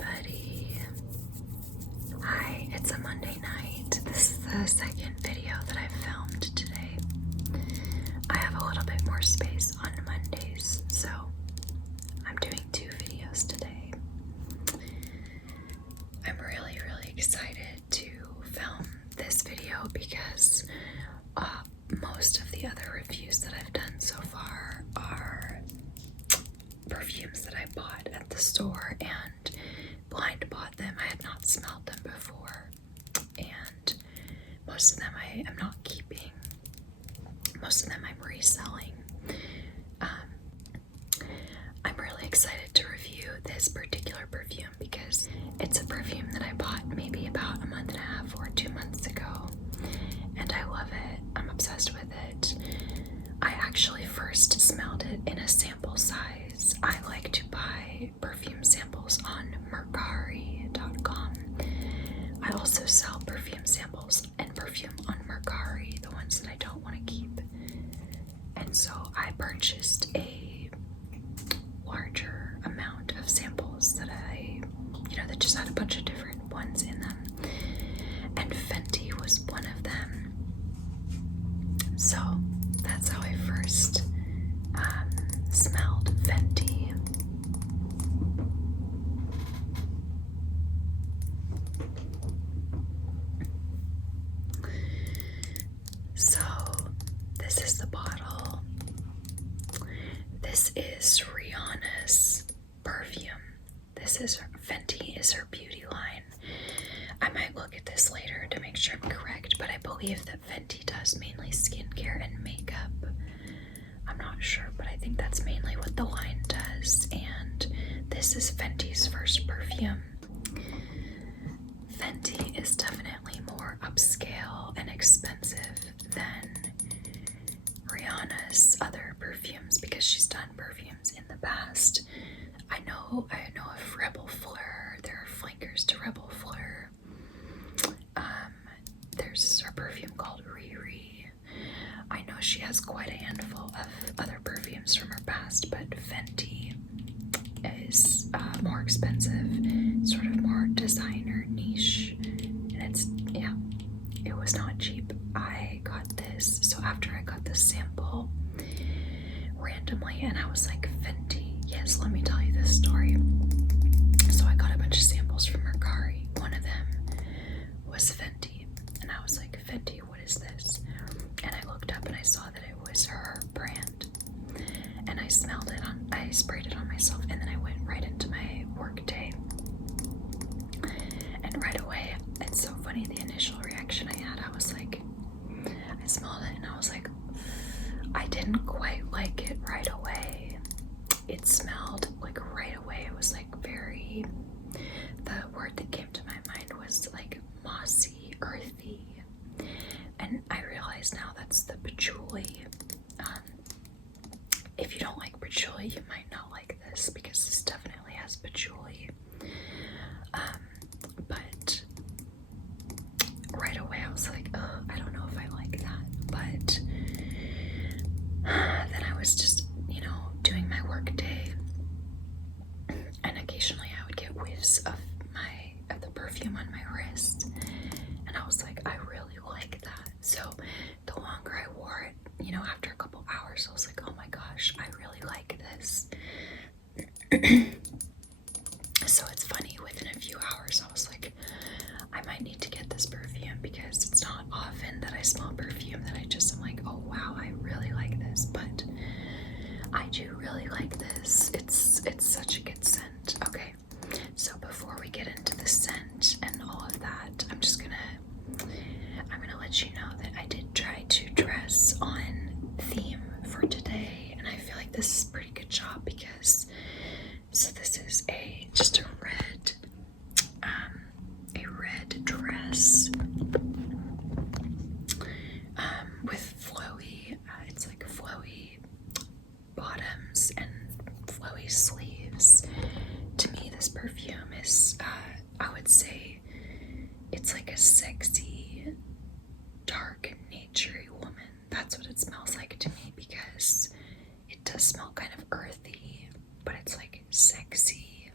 everybody. Hi, it's a Monday night. This is the second video that I've filmed today. I have a little bit more space on Mondays, so I'm doing 2 videos today. I'm really excited to film this video because most of the other reviews that I've done so far are perfumes that I bought at the store and blind bought them. I had not smelled them before, and most of them I am not keeping. Most of them I'm reselling. I'm really excited to review this particular perfume because it's a perfume that I bought maybe about a month and a half or 2 months ago, and I love it. I'm obsessed with it. I actually first smelled it in a sample size. I like to buy perfume samples on Mercari.com. I also sell perfume samples and perfume on Mercari, the ones that I don't want to keep. And so I purchased a larger amount of samples that that just had a bunch of different ones in them. And Fenty was one of them. So that's how I first smelled Fenty. So this is the bottle. This is Rihanna's perfume. Fenty is her beauty line. I might look at this later to make sure I'm correct, but I believe that Fenty does mainly skincare and makeup. I'm not sure, but I think that's mainly what the line does. And this is Fenty's first perfume. Fenty is definitely more upscale and expensive than Rihanna's other perfumes because she's done perfumes in the past. I know of Rebel Fleur. There are flankers to Rebel Fleur. There's her perfume called Riri. I know she has quite a handful of other perfumes from her past, but Fenty is more expensive, sort of more designer niche, and it was not cheap. I got this, so after I got this sample randomly, and I was like, Fenty, yes, let me tell you this story. So I got a bunch of samples from Mercari. One of them was Fenty, and I was like, Fenty, what is this? And I looked up and I saw that it was her brand, and I smelled it I sprayed it on myself, and then I went right into my work day, and right away, it's so funny, the initial reaction I had, I was like, I smelled it and I was like, I didn't quite like it right away. It smelled like right away, it was like the word that came to my mind was like mossy, earthy, and I realize now that's the patchouli. If you don't like patchouli, you might not like this because this definitely has patchouli. But right away I was like, oh, I don't know if I like that. But then I was just, doing my work day, and occasionally I would get whiffs of the perfume on my wrist, and I was like, I really like that. So the longer I wore it, after a couple hours, I was like, oh my gosh, I really like this. So it's funny, within a few hours I was like, I might need to get this perfume because it's not often that I smell perfume that I just am like, oh wow, I really like this. But I do really like this. It's such a good scent. Okay, so before we get into the scent and all of that, I'm gonna let you know that I did try to dress on theme for today, and I feel like this is a pretty good job because this is just a red dress with flowy, it's like flowy bottoms and flowy sleeves. To me, this perfume is, I would say, it's like a sexy, dark, naturey woman. That's what it smells like to me because it does smell kind of earthy, but it's like sexy,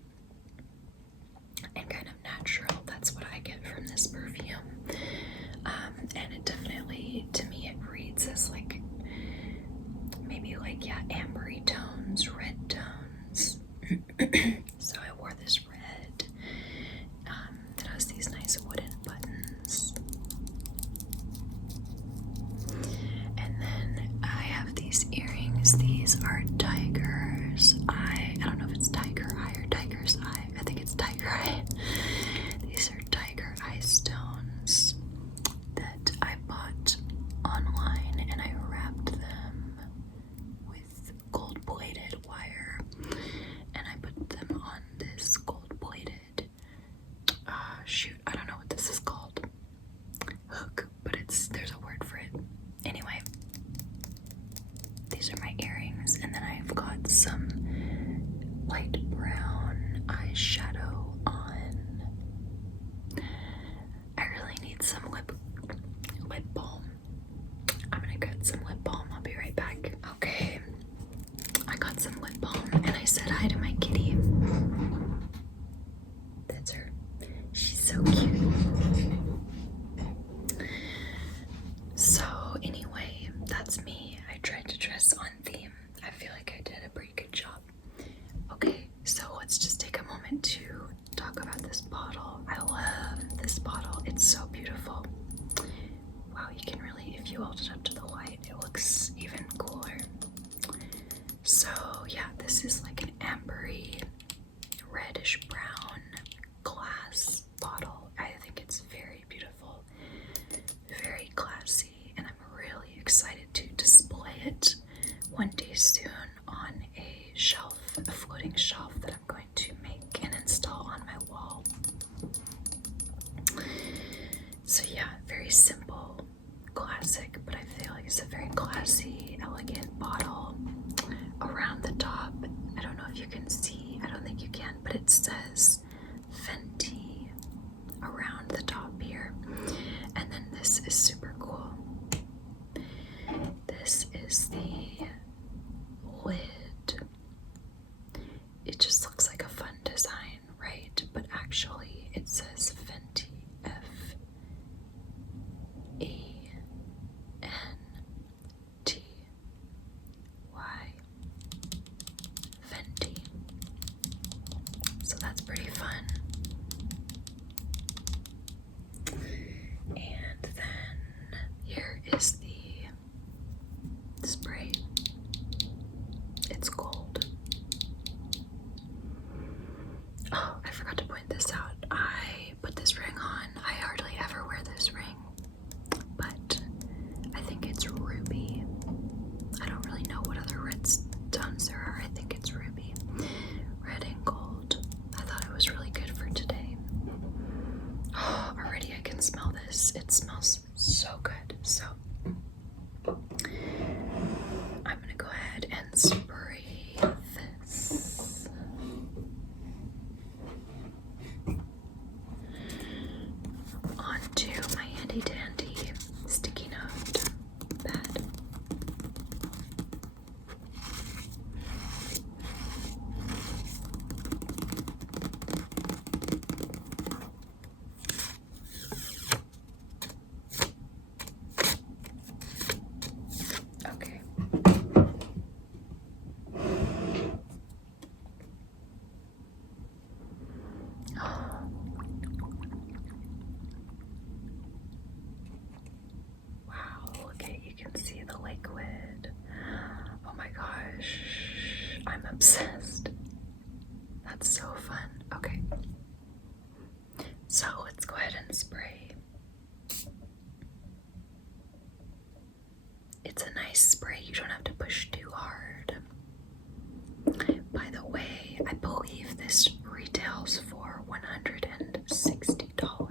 light brown eyeshadow on. I really need some lip balm. I'm gonna get some lip balm. I'll be right back. Okay, I got some lip balm and I said hi to my kitty. That's her. She's so cute. So anyway, that's me. I tried to dress on theme. I feel like I did a pretty good job. Okay, so let's just take a moment to talk about this bottle. I love this bottle. It's so beautiful. Wow, you can really, if you hold it up to the light, it looks even cooler. So yeah, this is like an ambery, reddish brown glass bottle. I think it's very beautiful, very classy, and I'm really excited to display it one day soon on a shelf, a floating shelf that I'm going to make and install on my wall. So yeah, very simple, classic, but I feel like it's a very classy, elegant bottle. Around the top, I don't know if you can see, I don't think you can, but it says Fenty around the top here. And then this is super cool. This is the lid. It just looks like a fun design, right? But actually it says Fenty, Fenty. Fenty. So that's pretty fun. And then here is the spray. It's gold. Oh, I forgot to point this out. I put this ring on. I hardly ever wear this ring, but I think it's ruby. I don't really know what other red stones there are. I think it's ruby. Red and gold. I thought it was really good for today. Oh, already I can smell this. It smells so good. So I'm gonna go ahead and spray this onto my handy dandy sticky note pad. Okay. Wow, look at, you can see the liquid. Oh my gosh, I'm obsessed. That's so fun. Okay, so let's go ahead and spray. It's a nice spray, you don't have to push too hard. By the way, I believe this retails for $160.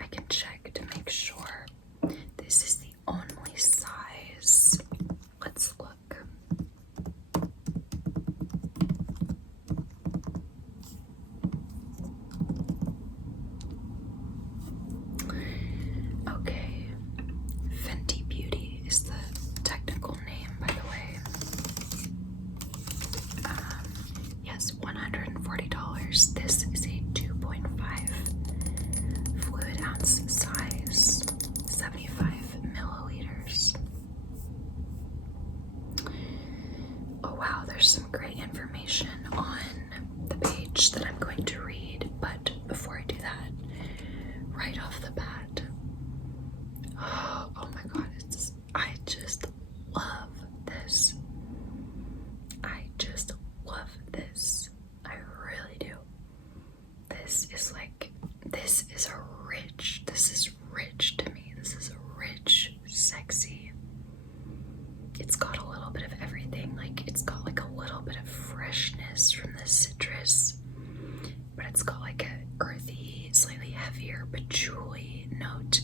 I can check to make sure. This is the only size. Let's look. Okay, Fenty Beauty is the technical name, by the way. Yes, $140. This is a 2.5 fluid ounce size, 75 milliliters. Oh wow, there's some great information on the page that I'm going to read, but before I do that, right off the bat, oh my god, I just love this. I just love this. I really do. This is rich to me. This is a rich, sexy. It's got a little bit of everything. Like, it's got like a little bit of freshness from the citrus, but it's got like a earthy, slightly heavier patchouli note.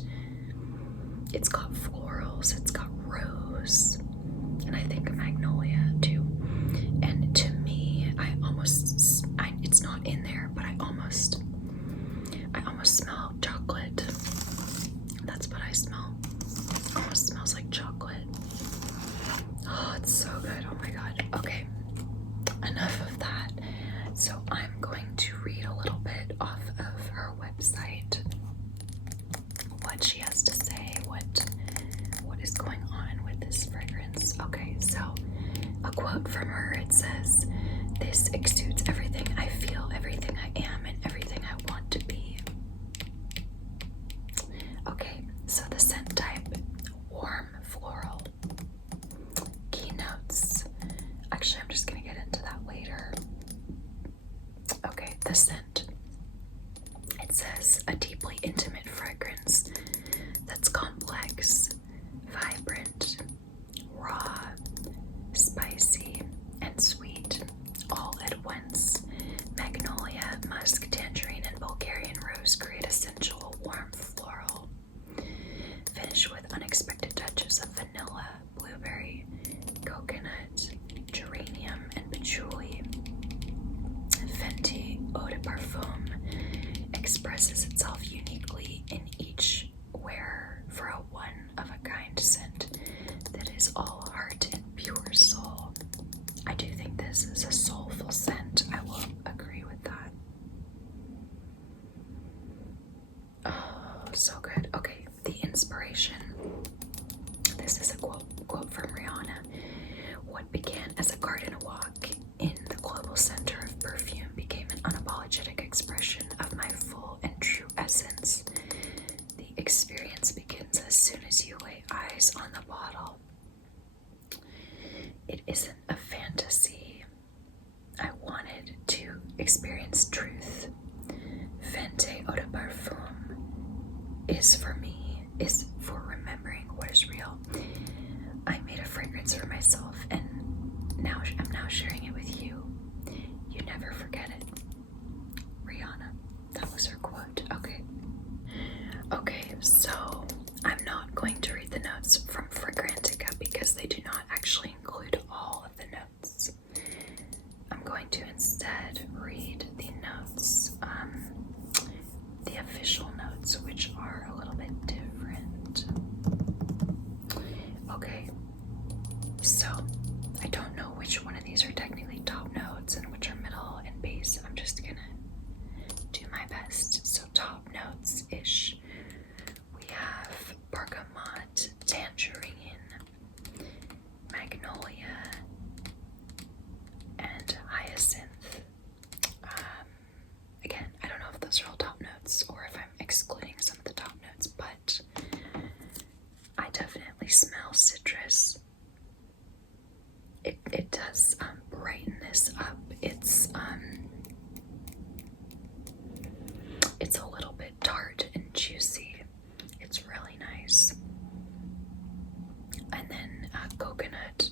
It's got florals, it's got rose, and I think magnolia too. And to me, I almost enough of that. So I'm going to read a little bit off of her website, what she has to say, what is going on with this fragrance. Okay, so a quote from her, it says, "This exudes everything I feel, everything I am, and everything I want to be." Okay, so the scent type, warm floral. Keynotes. Actually, I'm just gonna get into that later. Okay, the scent. It says a deeply intimate fragrance that's complex, vibrant, raw, spicy, and sweet, all at once. Magnolia, musk, tangerine, and Bulgarian rose create a sensual, warm floral. Finish with unexpected touches of vanilla, blueberry, coconut, geranium, and patchouli. Fenty Eau de Parfum expresses itself uniquely in each wearer for a one-of-a-kind scent that is all heart and pure soul. I do think this is a soulful scent. I will agree with that. Oh, so good. Okay, the inspiration. This is a quote from Rihanna. "What began as a garden walk in the global center of perfume became an unapologetic expression of my full and true essence. The experience begins as soon as you lay eyes on the bottle. It isn't a fantasy. I wanted to experience truth. Fenty Eau de Parfum is for remembering what is real. I made a fragrance for myself, and I'm now sharing it with you. You never forget it." Rihanna. That was her quote. Okay, so I'm not going to read the notes from Fragrantica because they do not actually include all of the notes. I'm going to instead read the notes, the official notes, which are a little bit different. Okay, so I don't know which one of these are technically top notes and which are middle and base. I'm just gonna do my best. So top notes-ish. We have bergamot, tangerine, magnolia, and hyacinth. Again, I don't know if those are all top notes or if I'm excluding some of the top notes, but I definitely smell citrus. It does brighten this up. It's a little bit tart and juicy. It's really nice. And then coconut,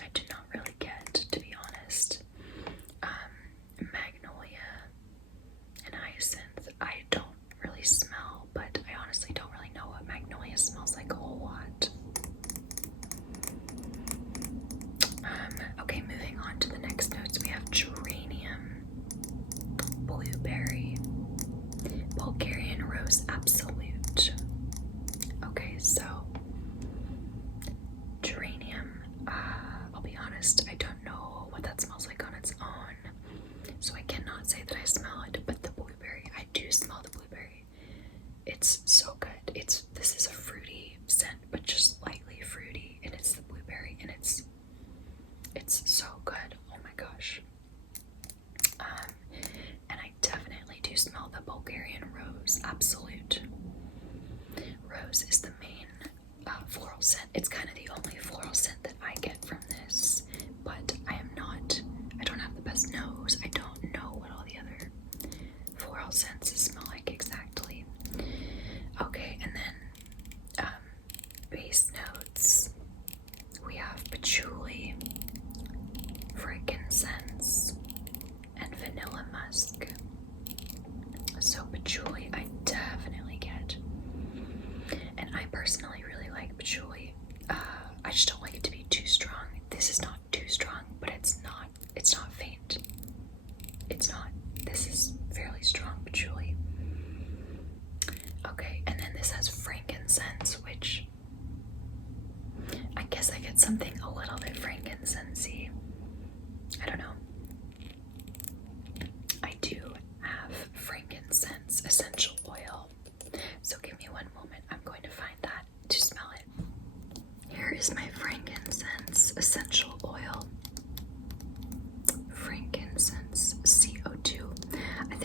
I do not really get, to be honest. Magnolia and hyacinth, I don't really smell, but I honestly don't really know what magnolia smells like a whole lot. Okay, moving on to the next notes, we have geranium, blueberry, Bulgarian rose absolute. Okay, so geranium, I'll be honest, I don't know what that smells like on its own, so I cannot say that I smell it, but the blueberry, I do smell the blueberry. It's so good. This is a fruity scent, but just lightly fruity, and it's the blueberry, and it's so good. Oh my gosh. And I definitely do smell the Bulgarian rose absolute. Rose is the main floral scent. It's kind of the only floral scent that I get from this, but I don't have the best nose. I don't know what all the other floral scents smell like exactly. Okay, and then base notes. We have patchouli, frankincense, and vanilla musk. So patchouli I definitely get, and I personally really like patchouli. I just don't like it to be too strong. This is not too strong, but it's not faint.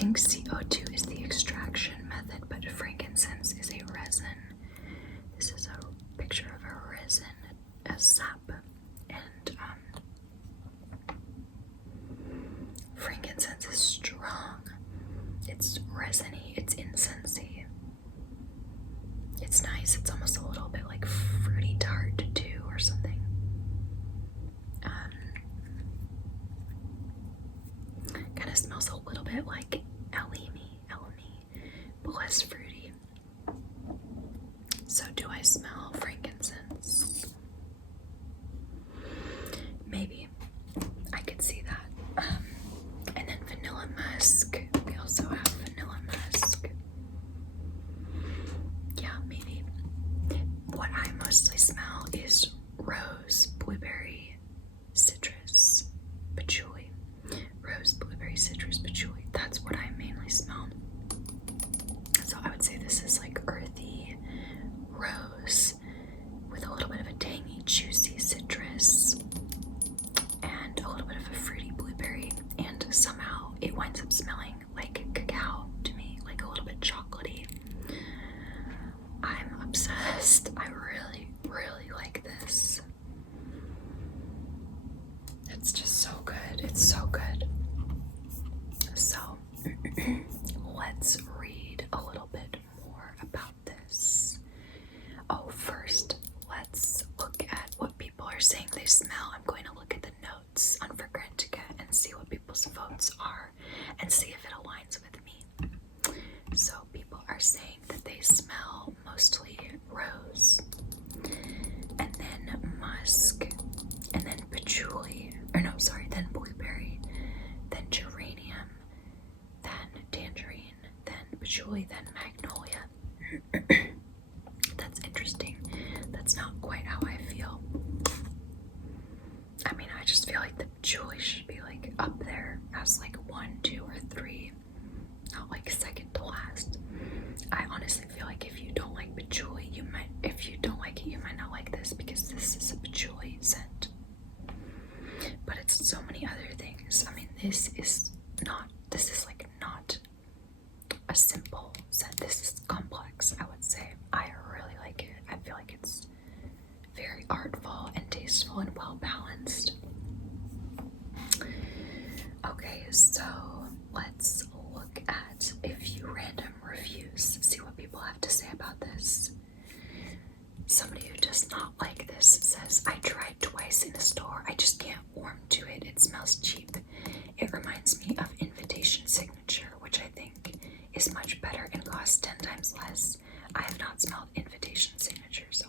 think CO2 is the extraction method, but frankincense is a resin. This is a picture of a resin, a sap, and frankincense is strong. It's resiny, it's incensey. It's nice. It's almost a little bit like fruity tart too, or something. Kind of smells a little bit like elemi, but less fruity. So do I smell frankincense? Maybe. I could see that. And then vanilla musk. We also have vanilla musk. Yeah, maybe. What I mostly smell is rose, blueberry, citrus, patchouli. Rose, blueberry, citrus, patchouli. That's what I mainly smell. So I would say this is like earthy rose with a little bit of a tangy, juicy citrus and a little bit of a fruity blueberry, and somehow it winds up smelling like cacao to me, like a little bit chocolatey. I'm obsessed. I really, really like this. It's just so good. It's so good. So let's read a little bit more about this. Oh, first, let's look at what people are saying they smell. I'm going to look at the notes on Fragrantica and see what people's votes are and see if it aligns with me. So people are saying that they smell mostly rose, and then musk, and then patchouli, then blueberry, then geranium, then tangerine, then patchouli, then magnolia. That's interesting. That's not quite how I feel. I mean, I just feel like the patchouli should be like up there as like 1, 2, or 3, not like second to last. I honestly feel like if you don't like patchouli, if you don't like it, you might not like this, because this is a patchouli scent. But it's so many other things. I mean, this is like not a simple scent. This is complex, I would say. I really like it. I feel like it's very artful and tasteful and well balanced. Okay, so let's look at a few random reviews, see what people have to say about this. Somebody who does not like this says, I tried twice in a store. I just can't warm to it. It smells cheap. It reminds me of Invitation Signature, which I think is much better and costs 10 times less. I have not smelled Invitation Signature, so.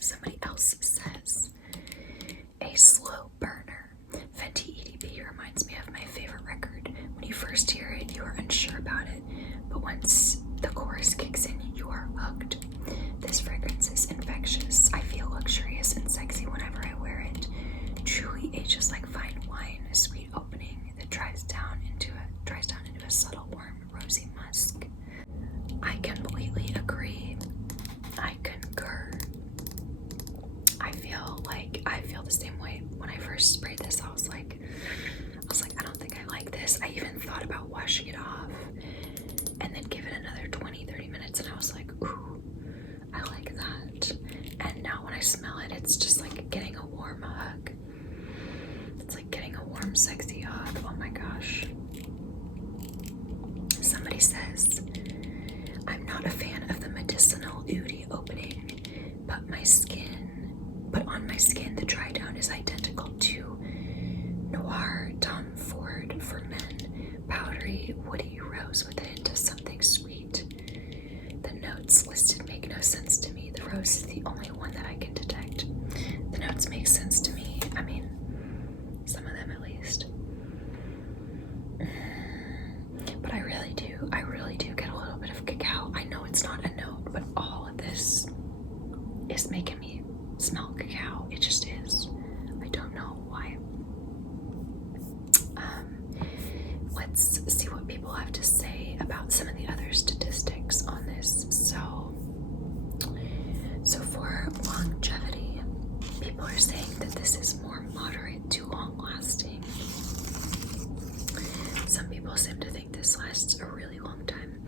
Somebody else says, a slow burner. Fenty EDP reminds me of my favorite record. When you first hear it, you are unsure about it, but once the chorus kicks in, you are hooked. This fragrance is infectious. I feel luxurious and sexy whenever I wear it. Truly ages like fine wine, a sweet opening that dries down into a subtle, warm, rosy musk. I completely agree. I concur. I feel the same way. When I first sprayed this, I was like, I don't think I like this. I even thought about washing it off and then give it another 20-30 minutes, and I was like, ooh, I like that. And now when I smell it, it's just like getting a warm hug. It's like getting a warm, sexy hug. Oh my gosh. Somebody says, I'm not a fan of the medicinal oudi opening, but on my skin, the dry down is identical to Noir Tom Ford for men, powdery, woody rose with a hint of something sweet. The notes listed make no sense to me. The rose is the only one that I can detect. The notes make sense to me. I mean, some of them at least. But I really do get a little bit of cacao. I know it's not a note, but all of this is making me smell cacao. It just is. I don't know why. Let's see what people have to say about some of the other statistics on this. So for longevity, people are saying that this is more moderate to long lasting. Some people seem to think this lasts a really long time.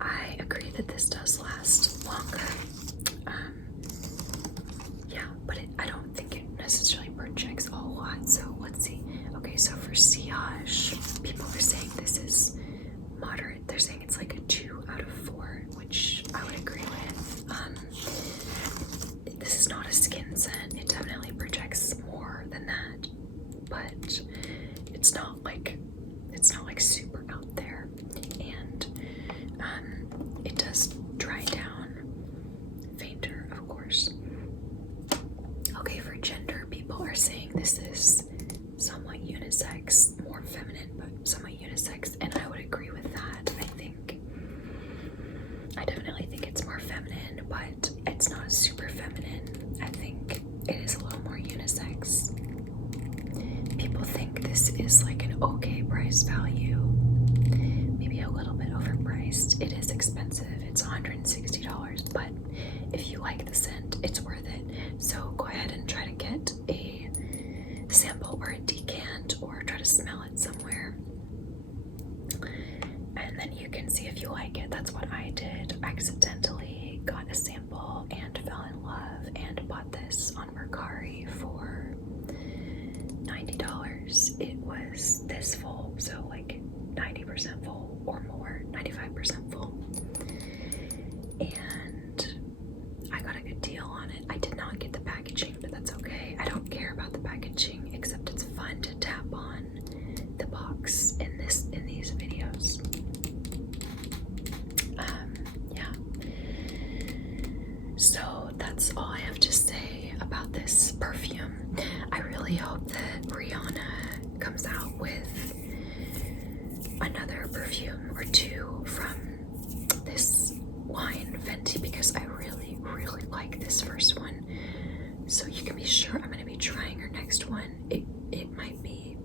I agree that this does last longer. Yeah, but I don't think it necessarily projects a whole lot. So let's see. Okay, so for sillage, people are saying this is moderate. They're saying it's like a 2 out of 4, which I would agree with. This is not a skin scent. It definitely projects more than that, but it's not like super out there, and it does dry down fainter, of course. Okay, for gender, people are saying this is somewhat unisex, more feminine, but somewhat unisex, and I would agree with that. I definitely think it's more feminine, but it's not super feminine. I think it is a little more unisex. People think this is like an okay price value, maybe a little bit overpriced. It is expensive. It's $160, but if you like the scent, it's worth it. So go ahead and try to get a sample or a decant, or try to smell it somewhere, and then you can see if you like it. That's what I did. Accidentally got a sample and fell in love and bought this on Mercari for $90. It was this full, so like 90% full or more, 95% full, and I got a good deal on it. I did not get the packaging, but that's okay. I don't care about the packaging, except it's fun to tap on the box in these videos. Yeah. So that's all I have to say about this perfume. I really hope that Rihanna comes out with another perfume or two from this line, Fenty, because I really, really like this first one. So you can be sure I'm going to be trying her next one. It might be,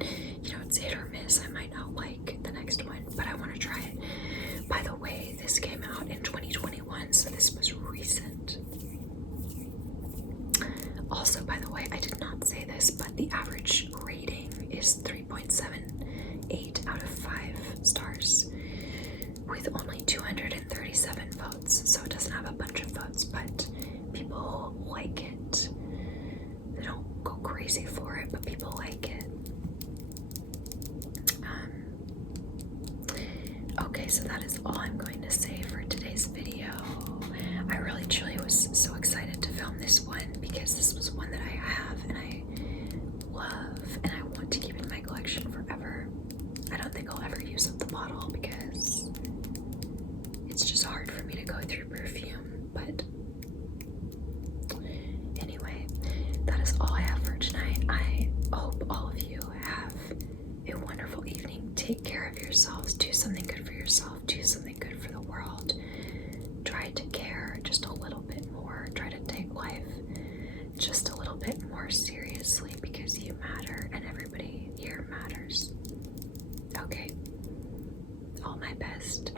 it's hit or miss. I might not like the next one, but I want to try it. By the way, this came out in 2021, so this was recent. Also, by the way, I did not say this, but the average rating is 3.78 out of 5 stars with only 237 votes. So it doesn't have a bunch of votes, but people like it. They don't go crazy for it, but people like it. Okay, so that is all I'm going to say for today's video. I really truly was so excited to film this one because this was one that I have and I love and I want to keep in my collection forever. I don't think I'll ever use up the bottle because it's just hard for me to go through perfume, but anyway, that is all I have for tonight. I hope all of you have a wonderful evening. Take care of yourselves. Do something good for yourself. Do something good for the world. Try to care just a little bit more. Try to take life just a little bit more seriously because you matter and everybody here matters. Okay. All my best.